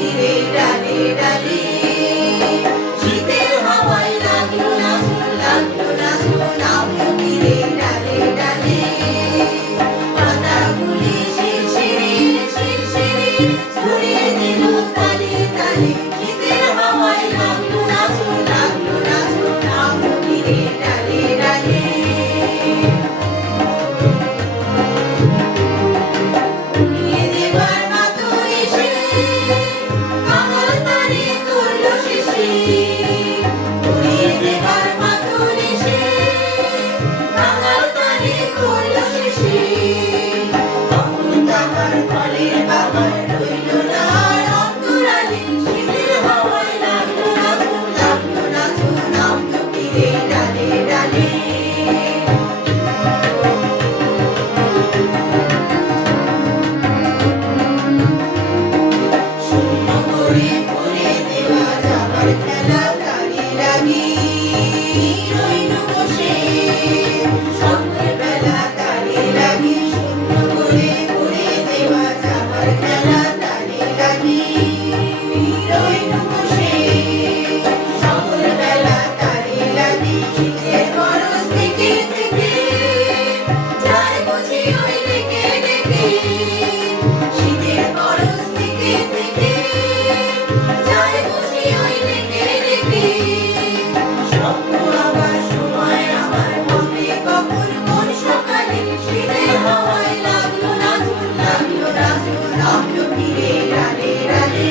ফিরে ডালে ডালে। শীতের হাওয়ায় লাগলো নাচুন, লাগলো নাচুন, আমিও ফিরে ডালে ডালে। পাতাগুলি শিরশিরে শিরশিরে ছড়িয়ে দিল তালে তালে। শীতের হাওয়ায় লাগলো নাচুন, লাগলো নাচুন, আমিও ফিরে ডালে ডালে। উড়িয়ে দেবার মাতুর এসে কাঙাল তারে করলো শেষে। উড়িয়ে দেবার মাতুর এসে কাঙাল তারে করলো শেষে। তখন তাহার ফলের বাগান রইল না আর অন্তরালে। শীতের হাওয়ায় লাগলো নাচুন, লাগলো নাচুন, আমিও ফিরে ডালে ডালে। শূন্য করে ভরে দেওয়া যাবার খেলা তালি লাগি রইল বসে। সন্ধ্যের বেলা তালি লাগি, শূন্য করে ভরে দেওয়া যাবার খেলা তালি লাগি রইল বসে। সকল বেলা তালি লাগি, শীতের বরস থেকে থেকে যায় বুঝি ওই ডেকে ডেকে। শীতের বরস থেকে থেকে যায় বুঝি ওই ডেকে ডেকে। স্বপ্ন আবার সময় আমার হবে কখন কোন সকালে। শীতের হাওয়ায় লাগলো নাচুন, লাগলো নাচুন, আমিও ফিরে ডালে ডালে।